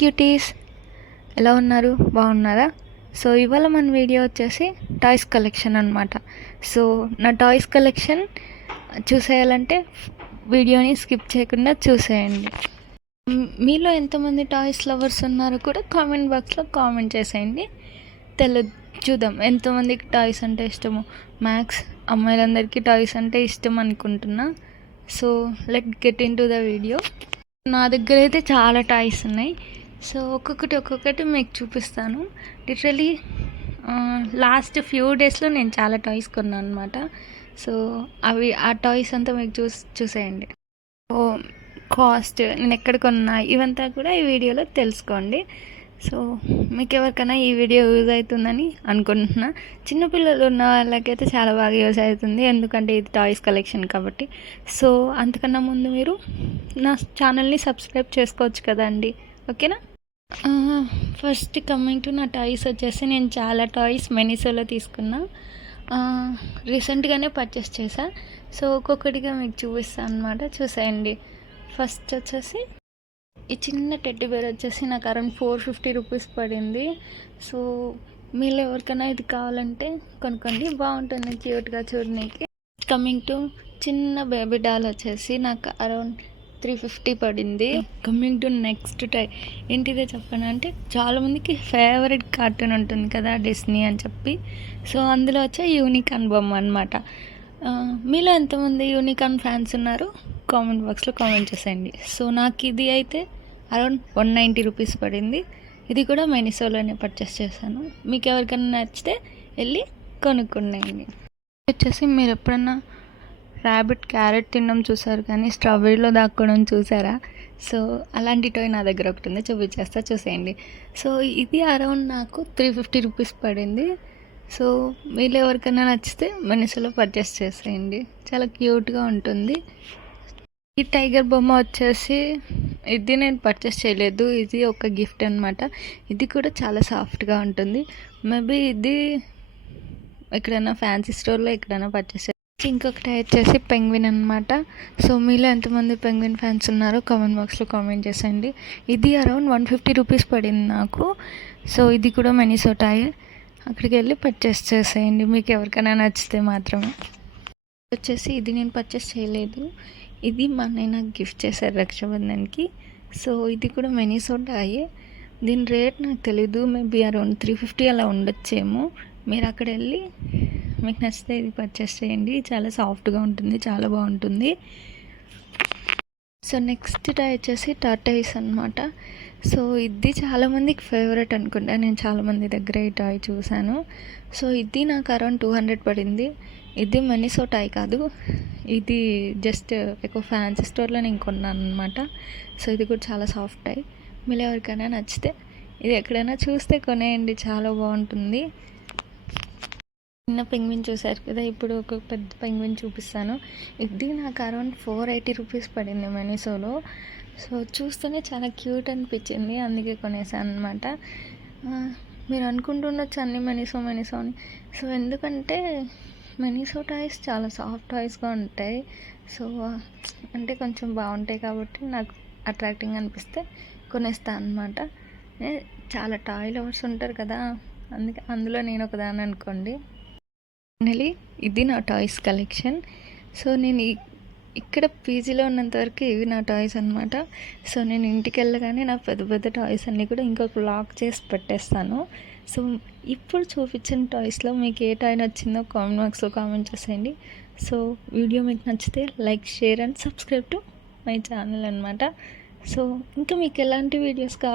Cuties ఎలా ఉన్నారు, బాగున్నారా? సో ఇవాళ మన వీడియో వచ్చేసి టాయ్స్ కలెక్షన్ అనమాట. సో నా టాయ్స్ కలెక్షన్ చూసేయాలంటే వీడియోని స్కిప్ చేయకుండా చూసేయండి. మీలో ఎంతమంది టాయ్స్ లవర్స్ ఉన్నారో కూడా కామెంట్ బాక్స్లో కామెంట్ చేసేయండి. చూద్దాం ఎంతమందికి టాయ్స్ అంటే ఇష్టమో. మ్యాక్స్ అమ్మాయిలందరికీ టాయ్స్ అంటే ఇష్టం అనుకుంటున్నా. So let get in to the video. నా దగ్గర అయితే చాలా టాయ్స్ ఉన్నాయి. సో ఒక్కొక్కటి మీకు చూపిస్తాను. లిటరలీ లాస్ట్ ఫ్యూ డేస్లో నేను చాలా టాయ్స్ కొన్నాను అనమాట. సో ఆ టాయ్స్ అంతా మీకు చూసేయండి. సో కాస్ట్, నేను ఎక్కడ కొన్నా, ఇవంతా కూడా ఈ వీడియోలో తెలుసుకోండి. సో మీకు ఎవరికైనా ఈ వీడియో యూజ్ అవుతుందని అనుకుంటున్నా. చిన్నపిల్లలు ఉన్న వాళ్ళకైతే చాలా బాగా యూజ్ అవుతుంది, ఎందుకంటే ఇది టాయ్స్ కలెక్షన్ కాబట్టి. సో అంతకన్నా ముందు మీరు నా ఛానల్ని సబ్స్క్రైబ్ చేసుకోవచ్చు కదండి, ఓకేనా? ఫస్ట్ కమింగ్ టు నా టాయ్స్ వచ్చేసి, నేను చాలా టాయ్స్ మెనిసోలో తీసుకున్నా. రీసెంట్గానే పర్చేస్ చేశా. సో ఒక్కొక్కటిగా మీకు చూపిస్తాను అనమాట, చూసేయండి. ఫస్ట్ వచ్చేసి ఈ చిన్న టెడ్డీ బేర్ వచ్చేసి నాకు అరౌండ్ 450 రూపీస్ పడింది. సో మీరు ఎవరికైనా ఇది కావాలంటే కొనుక్కోండి, బాగుంటుంది క్యూట్గా చూడడానికి. కమింగ్ టు చిన్న బేబీ డాల్ వచ్చేసి నాకు అరౌండ్ 350 పడింది. కమింగ్ టు నెక్స్ట్ టై ఏంటిదే చెప్పాను అంటే, చాలామందికి ఫేవరెట్ కార్టూన్ ఉంటుంది కదా డిస్నీ అని చెప్పి. సో అందులో వచ్చే యూనికార్న్ బొమ్మ అనమాట. మీలో ఎంతమంది యూనికార్న్ ఫ్యాన్స్ ఉన్నారు కామెంట్ బాక్స్లో కామెంట్ చేసేయండి. సో నాకు ఇది అయితే అరౌండ్ 190 రూపీస్ పడింది. ఇది కూడా మెనిసోలోనే పర్చేస్ చేశాను. మీకు ఎవరికైనా నచ్చితే వెళ్ళి కొనుక్కునేయండి. వచ్చేసి మీరు ఎప్పుడన్నా ర్యాబిట్ క్యారెట్ తినడం చూసారు, కానీ స్ట్రాబెర్రీలో దాక్కోవడం చూసారా? సో అలాంటి టాయ్ నా దగ్గర ఒకటి ఉంది, చూపించేస్తా, చూసేయండి. సో ఇది అరౌండ్ నాకు 350 రూపీస్ పడింది. సో మీరు ఎవరికైనా నచ్చితే మెనిసోలో పర్చేస్ చేసేయండి, చాలా క్యూట్గా ఉంటుంది. ఈ టైగర్ బొమ్మ వచ్చేసి ఇది నేను పర్చేస్ చేయలేదు, ఇది ఒక గిఫ్ట్ అనమాట. ఇది కూడా చాలా సాఫ్ట్గా ఉంటుంది. మేబీ ఇది ఎక్కడైనా ఫ్యాన్సీ స్టోర్లో ఎక్కడైనా పర్చేస్. ఇంకొకటి వచ్చేసి పెంగ్విన్ అనమాట. సో మీలో ఎంతమంది పెంగ్విన్ ఫ్యాన్స్ ఉన్నారో కామెంట్ బాక్స్లో కామెంట్ చేసేయండి. ఇది అరౌండ్ 150 రూపీస్ పడింది నాకు. సో ఇది కూడా మెనిసో టాయ్, అక్కడికి వెళ్ళి పర్చేస్ చేసేయండి మీకు ఎవరికైనా నచ్చితే మాత్రమే. వచ్చేసి ఇది నేను పర్చేస్ చేయలేదు, ఇది మా అన్నయ్య నాకు గిఫ్ట్ చేశారు రక్షాబంధన్కి. సో ఇది కూడా మెనిసో టాయే. దీని రేట్ నాకు తెలీదు, మేబీ అరౌండ్ 350 అలా ఉండొచ్చేమో. మీరు అక్కడ వెళ్ళి మీకు నచ్చితే ఇది పర్చేస్ చేయండి, చాలా సాఫ్ట్గా ఉంటుంది, చాలా బాగుంటుంది. సో నెక్స్ట్ టాయ్ వచ్చేసి టార్టాయిస్ అనమాట. సో ఇది చాలామందికి ఫేవరెట్ అనుకుంటా, నేను చాలామంది దగ్గర ఈ టాయ్ చూశాను. సో ఇది నాకు అరౌండ్ 200 పడింది. ఇది మెనిసో టాయ్ కాదు, ఇది జస్ట్ ఎక్కువ ఫ్యాన్సీ స్టోర్లో నేను కొన్నాను అనమాట. సో ఇది కూడా చాలా సాఫ్ట్ టాయ్. మీరు ఎవరికైనా నచ్చితే ఇది ఎక్కడైనా చూస్తే కొనేయండి, చాలా బాగుంటుంది. చిన్న పెంగ్విన్ చూసారు కదా, ఇప్పుడు ఒక పెద్ద పెంగ్విన్ చూపిస్తాను. ఇది నాకు అరౌండ్ 480 రూపీస్ పడింది మెనిసోలో. సో చూస్తూనే చాలా క్యూట్ అనిపించింది, అందుకే కొనేసాను అనమాట. మీరు అనుకుంటుండొచ్చు అన్ని మెనిసో అని. సో ఎందుకంటే మెనిసో టాయ్స్ చాలా సాఫ్ట్ టాయ్స్గా ఉంటాయి. సో అంటే కొంచెం బాగుంటాయి కాబట్టి నాకు అట్రాక్టింగ్ అనిపిస్తే కొనేస్తాను అనమాట. చాలా టాయ్ లవర్స్ ఉంటారు కదా, అందులో నేను ఒకదాన్ని అనుకోండి. ఫైనలీ ఇది నా టాయ్స్ కలెక్షన్. సో నేను ఇక్కడ పీజీలో ఉన్నంతవరకు ఇవి నా టాయ్స్ అనమాట. సో నేను ఇంటికి వెళ్ళగానే నా పెద్ద టాయ్స్ అన్నీ కూడా ఇంకొక లాక్ చేసి పెట్టేస్తాను. సో ఇప్పుడు చూపించిన టాయ్స్లో మీకు ఏ టాయ్ నచ్చిందో కామెంట్ బాక్స్లో కామెంట్ చేసేయండి. సో వీడియో మీకు నచ్చితే like, share and subscribe to my channel అనమాట. సో ఇంకా మీకు ఎలాంటి వీడియోస్ కావాలి